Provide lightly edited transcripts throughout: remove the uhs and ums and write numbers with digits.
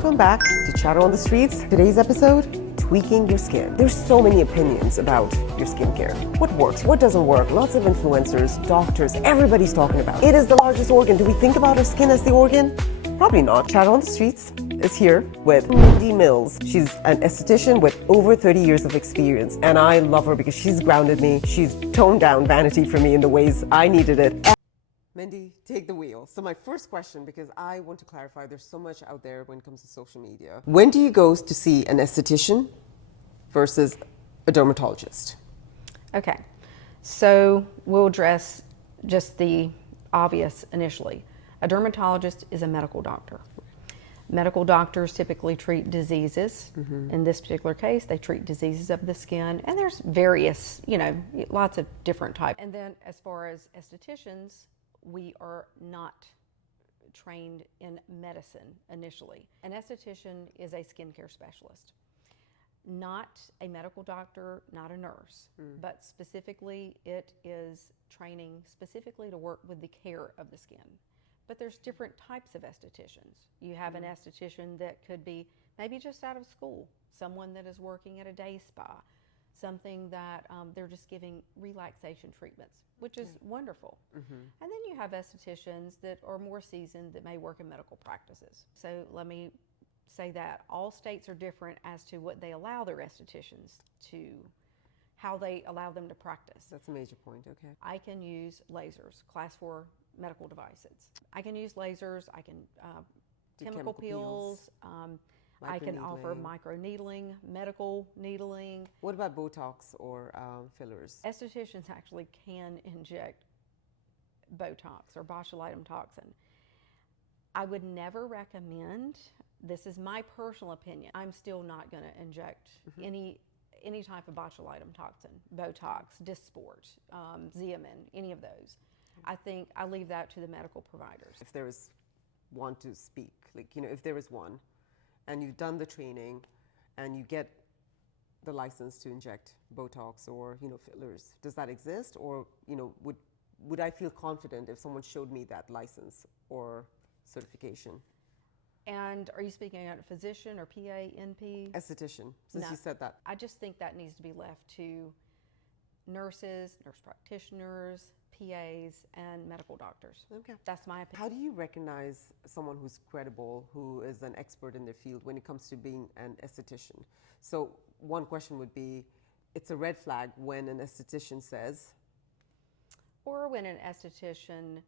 Welcome back to Chatter on the Streets. Today's episode, tweaking your skin. There's so many opinions about your skincare. What works, what doesn't work. Lots of influencers, doctors, everybody's talking about it. It is the largest organ. Do we think about our skin as the organ? Probably not. Chatter on the Streets is here with Mindi Mills. She's an esthetician with over 30 years of experience, and I love her because she's grounded me. She's toned down vanity for me in the ways I needed it. Mindi, take the wheel. So my first question, because I want to clarify, there's so much out there when it comes to social media. When do you go to see an esthetician versus a dermatologist? Okay, so we'll address just the obvious initially. A dermatologist is a medical doctor. Medical doctors typically treat diseases. In this particular case, they treat diseases of the skin, and there's various, lots of different types. And then as far as estheticians, we are not trained in medicine initially. An esthetician is a skincare specialist, not a medical doctor, not a nurse, but specifically it is training specifically to work with the care of the skin. But there's different types of estheticians. You have an esthetician that could be maybe just out of school, someone that is working at a day spa, something that they're just giving relaxation treatments, which is wonderful. And then you have estheticians that are more seasoned that may work in medical practices. So let me say that all states are different as to what they allow their estheticians to, how they allow them to practice. That's a major point, okay. I can use lasers, class 4 medical devices. I can use lasers, I can chemical peels, I can offer microneedling, medical needling. What about Botox or fillers? Estheticians actually can inject Botox or botulinum toxin. I would never recommend, this is my personal opinion, I'm still not going to inject any type of botulinum toxin, Botox, Dysport, Xeomin, any of those. I think I leave that to the medical providers. If there is one to speak, if there is one, and you've done the training and you get the license to inject Botox or fillers, does that exist? Or would I feel confident if someone showed me that license or certification? And are you speaking of a physician or PA, NP? Esthetician, since you said that. I just think that needs to be left to nurses, nurse practitioners, PAs, and medical doctors. Okay. That's my opinion. How do you recognize someone who's credible, who is an expert in their field when it comes to being an esthetician? So one question would be, it's a red flag when an esthetician says? Or when an esthetician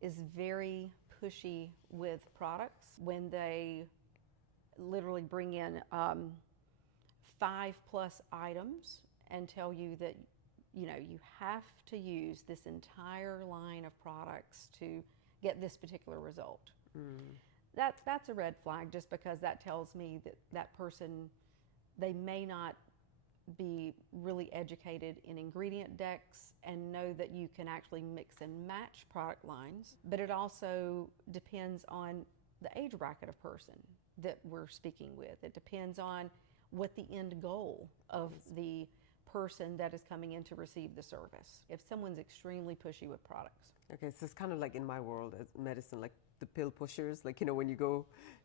is very pushy with products, when they literally bring in 5+ items and tell you that you have to use this entire line of products to get this particular result. That's a red flag, just because that tells me that that person, they may not be really educated in ingredient decks and know that you can actually mix and match product lines. But it also depends on the age bracket of person that we're speaking with. It depends on what the end goal of the person that is coming in to receive the service. If someone's extremely pushy with products. Okay, so it's kind of like in my world as medicine, like the pill pushers, when you go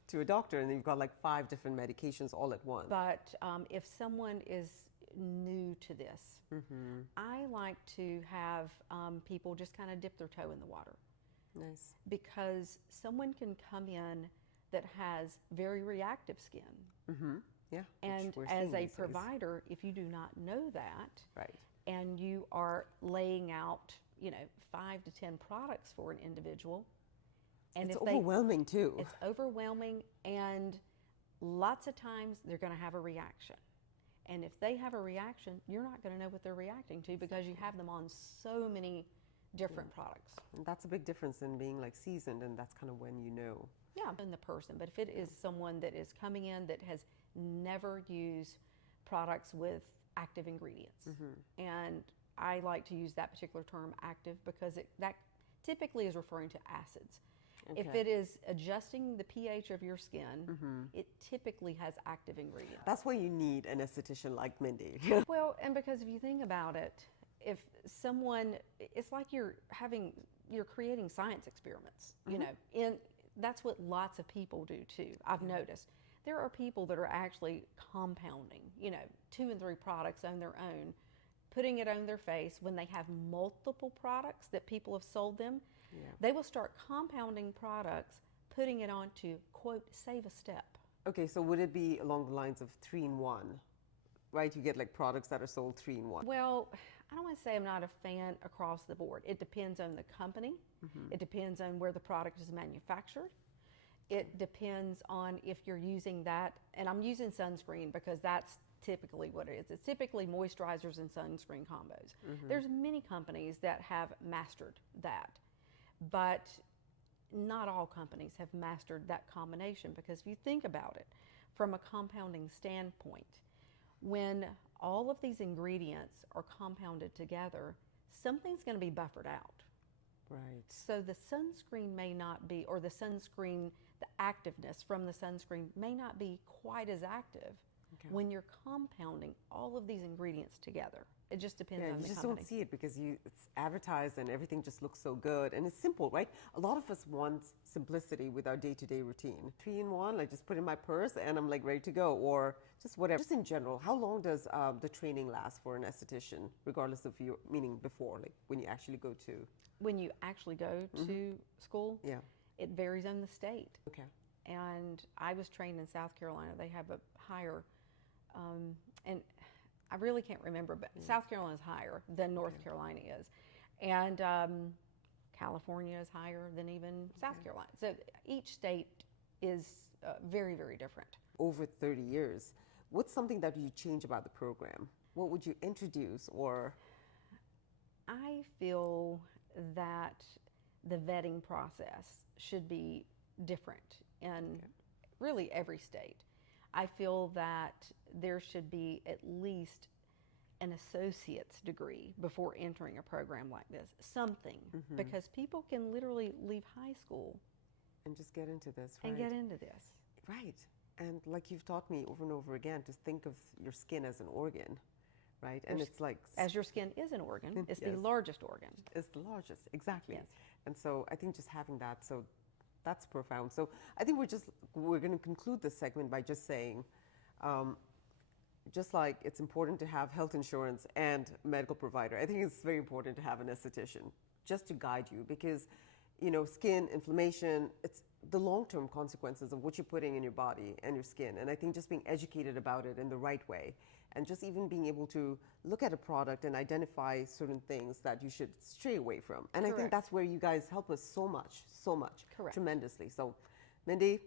to a doctor and you've got 5 different medications all at once. But if someone is new to this, I like to have people just kind of dip their toe in the water. Nice. Because someone can come in that has very reactive skin. Yeah, and as a provider, if you do not know that, right, and you are laying out, 5 to 10 products for an individual, and it's overwhelming too. It's overwhelming, and lots of times they're going to have a reaction. And if they have a reaction, you're not going to know what they're reacting to because you have them on so many different products. And that's a big difference in being seasoned, and that's kind of when you know. Yeah, in the person. But if it is someone that is coming in that has never used products with active ingredients, and I like to use that particular term, active, because that typically is referring to acids. Okay. If it is adjusting the pH of your skin, it typically has active ingredients. That's why you need an esthetician like Mindi. Well, and because if you think about it, if someone, it's like you're creating science experiments, that's what lots of people do too. I've noticed there are people that are actually compounding, 2 and 3 products on their own, putting it on their face when they have multiple products that people have sold them. Yeah. They will start compounding products, putting it on to, quote, save a step. Okay, so would it be along the lines of 3-in-1, right? You get like products that are sold 3-in-1. Well, I don't want to say I'm not a fan across the board. It depends on the company. It depends on where the product is manufactured. It depends on if you're using that, and I'm using sunscreen because that's typically what it is. It's typically moisturizers and sunscreen combos. There's many companies that have mastered that, but not all companies have mastered that combination, because if you think about it from a compounding standpoint, when all of these ingredients are compounded together, something's going to be buffered out. Right. So the sunscreen may not be, or the sunscreen, the activeness from the sunscreen may not be quite as active when you're compounding all of these ingredients together. It just depends on the company. You just don't see it because it's advertised and everything just looks so good and it's simple, right? A lot of us want simplicity with our day-to-day routine. 3-in-1, like just put in my purse and I'm like ready to go, or just whatever. Just in general, how long does the training last for an esthetician, regardless of your, meaning before, like when you actually go to? When you actually go to school, it varies on the state. Okay. And I was trained in South Carolina. They have a higher, and I really can't remember, but South Carolina is higher than North Carolina is. And California is higher than even South Carolina. So each state is very, very different. Over 30 years, what's something that you change about the program? What would you introduce, or? I feel that the vetting process should be different in really every state. I feel that there should be at least an associate's degree before entering a program like this, something, because people can literally leave high school and just get into this, right? And get into this. Right. And like you've taught me over and over again, to think of your skin as an organ, right? And it's like, as your skin is an organ, it's the largest organ. It's the largest, exactly. Yes. And so I think just having that, so that's profound. So I think we're going to conclude this segment by just saying, just like it's important to have health insurance and medical provider, I think it's very important to have an esthetician just to guide you, because skin inflammation, it's the long-term consequences of what you're putting in your body and your skin. And I think just being educated about it in the right way, and just even being able to look at a product and identify certain things that you should stray away from. And I think that's where you guys help us so much, Correct. tremendously. So, Mindi,